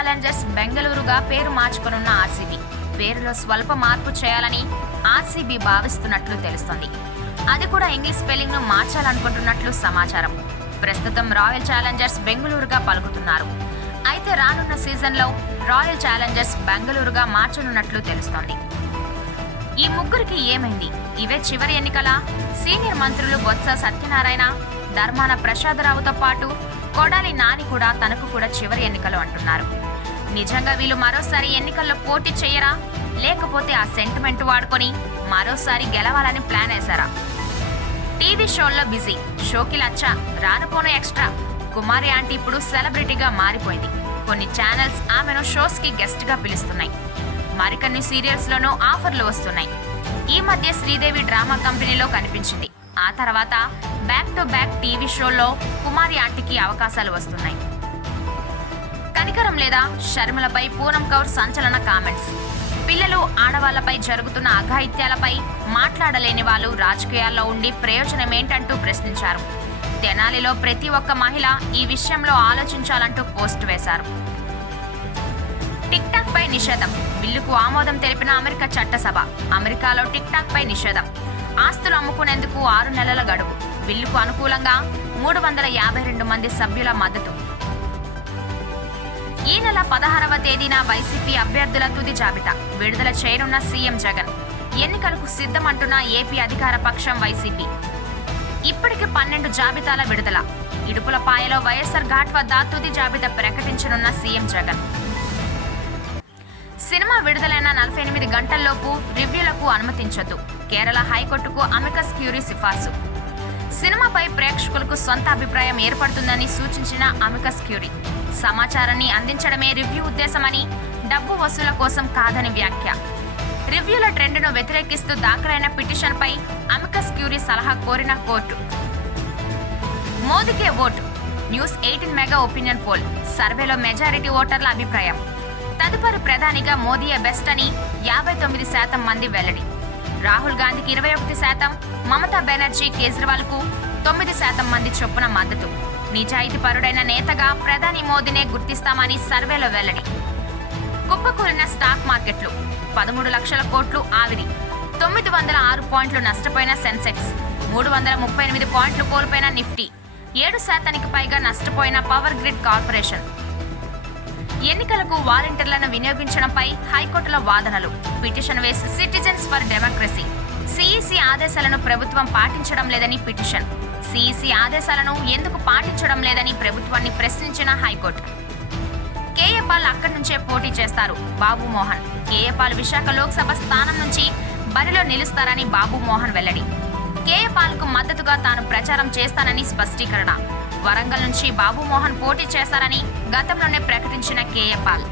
Challengers బెంగళూరుగా పేరు మార్చుకొనున్న RCB. పేరులో స్వల్ప మార్పు చేయాలని ఆర్సీబీ భావిస్తున్నట్లు తెలుస్తోంది. అది కూడా ఇంగ్లీష్ స్పెల్లింగ్ను మార్చాలనుకుంటున్నట్లు సమాచారం. ప్రస్తుతం రాయల్ ఛాలెంజర్స్ బెంగళూరుగా పలుకుతున్నారు. అయితే రానున్న సీజన్లో రాయల్ ఛాలెంజర్స్ బెంగళూరుగా మార్చనున్నట్లు తెలుస్తోంది. ఈ ముగ్గురికి ఏమైంది? ఇవే చివరి ఎన్నికల సీనియర్ మంత్రులు బొత్స సత్యనారాయణ ధర్మాన ప్రసాదరావుతో పాటు కొడాలి నాని కూడా తనకు కూడా చివరి ఎన్నికలు అంటున్నారు. నిజంగా వీళ్ళు మరోసారి ఎన్నికల్లో పోటీ చేయరా? లేకపోతే ఆ సెంటిమెంట్ వాడుకొని మరోసారి గెలవాలని ప్లాన్ వేశారా? టీవీ షోల్లో బిజీ. షోకి లచ్చ రానుపోను ఎక్స్ట్రా. కుమారి ఆంటీ ఇప్పుడు సెలబ్రిటీగా మారిపోయింది. కొన్ని ఛానల్స్ ఆమెను షోస్కి గెస్ట్గా పిలుస్తున్నాయి. మరికొన్ని సీరియల్స్ లోనూ ఆఫర్లు వస్తున్నాయి. ఈ మధ్య శ్రీదేవి డ్రామా కంపెనీలో కనిపించింది. ఆ తర్వాత బ్యాక్ టు బ్యాక్ టీవీ షోల్లో కుమారి ఆంటీకి అవకాశాలు వస్తున్నాయి. కనికరం లేదా? షర్మిలపై పూనం కౌర్ సంచలన కామెంట్స్. పిల్లలు ఆడవాళ్ళపై జరుగుతున్న అఘాయిత్యాలపై మాట్లాడలేని వాళ్ళు రాజకీయాల్లో ఉండి ప్రయోజనం ఏంటంటూ ప్రశ్నించారు. తెనాలిలో ప్రతి ఒక్క మహిళ ఈ విషయంలో ఆలోచించాలంటూ పోస్ట్ వేశారు. టిక్ టాక్ పై నిషేధం. బిల్లుకు ఆమోదం తెలిపిన అమెరికా చట్టసభ. అమెరికాలో టిక్ టాక్ పై నిషేధం. ఆస్తులు అమ్ముకునేందుకు ఆరు నెలల గడువు. బిల్లుకు అనుకూలంగా మూడు వందల యాభై రెండు మంది సభ్యుల మద్దతు. ఈ నెల పదహారవ తేదీన వైసీపీ అభ్యర్థుల తుది జాబితా. విడుదల చేయనున్న సీఎం జగన్. ఎన్నికలకు సిద్ధమంటున్న ఏపీ అధికార పక్షం వైసీపీ. ఇప్పటికి పన్నెండు జాబితాల విడుదల. ఇడుపులపాయలో వైఎస్ఆర్ ఘాట్ వద్ద తుది జాబితా ప్రకటించనున్న సీఎం జగన్. సినిమా విడుదలైన నలభై ఎనిమిది గంటల్లోపు రివ్యూలకు అనుమతించొద్దు కేరళ హైకోర్టుకు అమికస్ క్యూరీ సిఫార్సు. సినిమాపై ప్రేక్షకులకు సొంత అభిప్రాయం ఏర్పడుతుందని సూచించిన అమికస్ క్యూరీ. సమాచారాన్ని అందించడమే రివ్యూ ఉద్దేశమని డబ్బు వసూల కోసం కాదని వ్యాఖ్య. రివ్యూల ట్రెండ్ను వ్యతిరేకిస్తూ దాఖలైన పిటిషన్పై అమికస్ క్యూరీ సలహా కోరిన court. మోదీకే vote. News eighteen mega opinion poll. సర్వేలో మెజారిటీ ఓటర్ల అభిప్రాయం. తదుపరి ప్రధానిగా మోదీయే బెస్ట్ అని యాభై తొమ్మిది శాతం మంది వెల్లడి. రాహుల్ గాంధీకి ఇరవై ఒకటి శాతం మమతా బెనర్జీ కేజ్రీవాల్కు తొమ్మిది శాతం మంది చొప్పున మద్దతు. నిజాయితీపరుడైన నేతగా ప్రధాని మోదీనే గుర్తిస్తామని సర్వేలో వెల్లడి. కుప్పకూలిన స్టాక్ మార్కెట్లు పదమూడు లక్షల కోట్లు ఆవిరి తొమ్మిది వందల ఆరు పాయింట్లు నష్టపోయిన సెన్సెక్స్ మూడు వందల ముప్పై ఎనిమిది పాయింట్లు కోల్పోయిన నిఫ్టీ ఏడు శాతానికి పైగా నష్టపోయిన పవర్ గ్రిడ్ కార్పొరేషన్. ఎన్నికలకు వాలంటీర్లను వినియోగించడంపై హైకోర్టులో వాదనలు. పిటిషన్ వేసి సిటిజన్స్ ఫర్ డెమోక్రసీ. సిఈసి ఆదేశాలను ప్రభుత్వం పాటించడం లేదని పిటిషన్. సిఈసి ఆదేశాలను ఎందుకు పాటించడం లేదని ప్రభుత్వాన్ని ప్రశ్నించిన హైకోర్టు. కేఏపాల్ అక్కడి నుంచే పోటీ చేస్తారు బాబు మోహన్. కేఏపాల్ విశాఖ లోక్సభ స్థానం నుంచి బరిలో నిలుస్తారని బాబు మోహన్ వెల్లడి. కేఏపాల్కు మద్దతుగా తాను ప్రచారం చేస్తానని స్పష్టీకరణ. వరంగల్ నుంచి బాబు మోహన్ పోటీ చేశారని గతంలోనే ప్రకటించిన కేఏ పాల్